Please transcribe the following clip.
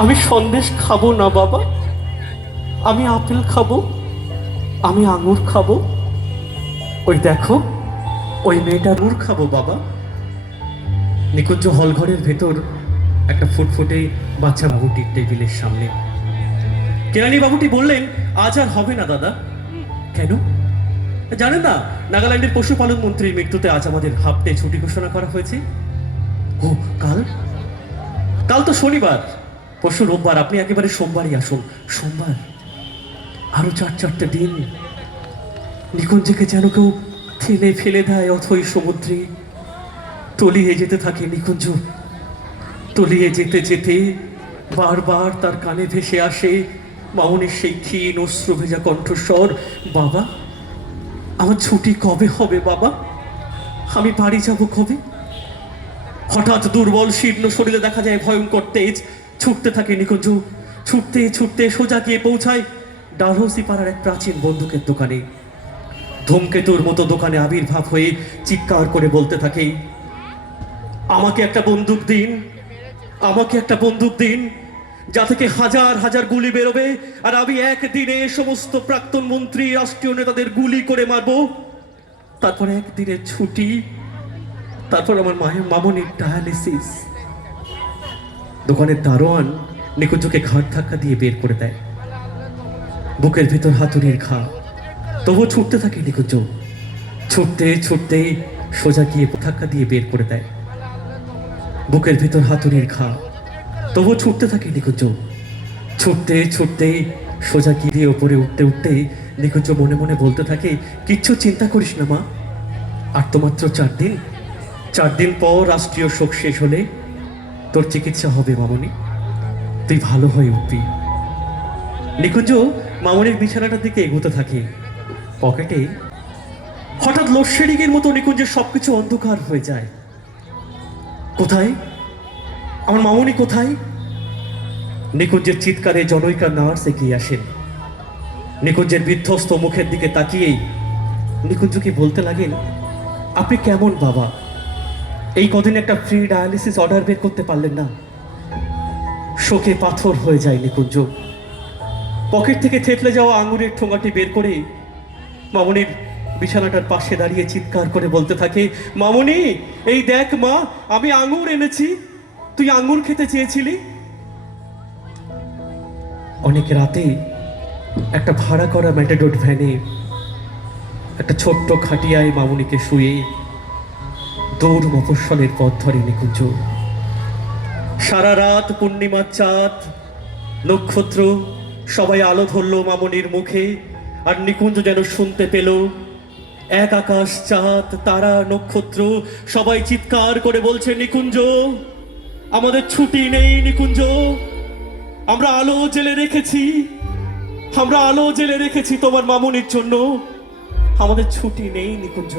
আমি সন্দেশ খাবো না বাবা, আমি আপেল খাবো, আমি আঙুর খাবো। ওই দেখো, ওই মেয়েটার আঙুর খাবো বাবা। নিকুঞ্জ হলঘরের ভেতর একটা ফুটফুটে বাচ্চা বাবুটির টেবিলের সামনে। কেরানি বাবুটি বললেন, আজ আর হবে না দাদা। কেন জানেন না, নাগাল্যান্ডের পশুপালন মন্ত্রীর মৃত্যুতে আজ আমাদের হাফ ডে ছুটি ঘোষণা করা হয়েছে। ও কাল, কাল তো শনিবার, পরশু রোববার, আপনি একেবারে সোমবারই আসুন। সোমবার? আরো 4-4টে দিন। নিকুঞ্জকে যেন কেউ ঠেলে ফেলে দেয় অথই সমুদ্রে। তলিয়ে যেতে থাকে নিকুঞ্জ, তলিয়ে যেতে যেতে বারবার তার কানে ভেসে আসে মামনির সেই ক্ষীণ অশ্রু ভেজা কণ্ঠস্বর, বাবা আমার ছুটি কবে হবে বাবা, আমি বাড়ি যাব কবে? হঠাৎ দুর্বল শীর্ণ শরীরে দেখা যায় ভয়ঙ্কর তেজ। ছুটতে থাকে নিকুঞ্জ, ছুটতে ছুটতে সোজা গিয়ে পৌঁছায় ডালহৌসি পাড়ার এক প্রাচীন বন্দুকের দোকানে। ধূমকেতুর মতো দোকানে আবির্ভাব হয়ে চিৎকার করে বলতে থাকে, আমাকে একটা বন্দুক দিন, আমাকে একটা বন্দুক দিন, যা থেকে হাজার হাজার গুলি বেরোবে, আর আমি একদিনে সমস্ত প্রাক্তন মন্ত্রী রাষ্ট্রীয় নেতাদের গুলি করে মারবো। তারপরে একদিনের ছুটি, তারপর আমার মায়ের মামনির ডায়ালিসিস। দোকানের দারোয়ান নিকুঞ্জকে ঘাট ধাক্কা দিয়ে বের করে দেয়। বুকের ভিতর হাতুড়ির ঘা, তবু ছুটতে থাকে নিকুঞ্জ। ছুটতে ছুটতে সোজা গিয়ে ধাক্কা দিয়ে বের করে দেয়। বুকের ভিতর হাতুড়ির ঘা, তবু ছুটতে থাকে নিকুঞ্জ। ছুটতে ছুটতে সোজা গিয়ে ওপরে উঠতে উঠতে নিকুঞ্জ মনে মনে বলতে থাকে, কিচ্ছু চিন্তা করিস না মা, আর তো মাত্র 4 দিন। 4 দিন পর রাষ্ট্রীয় শোক শেষ হলে তোর চিকিৎসা হবে মামনি, তুই ভালো হয়ে উঠবি। নিকুঞ্জ মামনির বিছানাটার দিকে এগোতে থাকে। পকেটে হঠাৎ লোডশেডিং এর মতো নিকুঞ্জের সবকিছু অন্ধকার হয়ে যায়। কোথায় আমার মামনি, কোথায়? নিকুঞ্জের চিৎকারে জনৈকা নার্স এগিয়ে আসেন। নিকুঞ্জের বিধ্বস্ত মুখের দিকে তাকিয়েই নিকুঞ্জকে বলতে লাগেন, আপনি কেমন বাবা? এই কদিন একটা ফ্রি ডায়ালিসিস অর্ডার বের করতে পারলেন না? শোকে পাথর হয়ে যায় নিকুঞ্জ। পকেট থেকে থেতলে যাওয়া আঙুরের ঠোঙাটি বের করে মামনির বিছানাটার পাশে দাঁড়িয়ে চিৎকার করে বলতে থাকে, মামনি এই দেখ মা, আমি আঙুর এনেছি, তুই আঙুর খেতে চেয়েছিলি। অনেক রাতে একটা ভাড়া করা ম্যাটাডোর ভ্যানে একটা ছোট্ট খাটিয়ায় মামনিকে শুয়ে দৌড় মফস্বলের পথ ধরে নিকুঞ্জ। সারা রাত পূর্ণিমার চাঁদ, নক্ষত্র সবাই আলো ধরল মামনির মুখে, আর নিকুঞ্জ যেন শুনতে পেল এক আকাশ, চাঁদ, তারা, নক্ষত্র সবাই চিৎকার করে বলছে, নিকুঞ্জ আমাদের ছুটি নেই, নিকুঞ্জ আমরা আলো জেলে রেখেছি, আমরা আলো জেলে রেখেছি তোমার মামনির জন্য, আমাদের ছুটি নেই নিকুঞ্জ।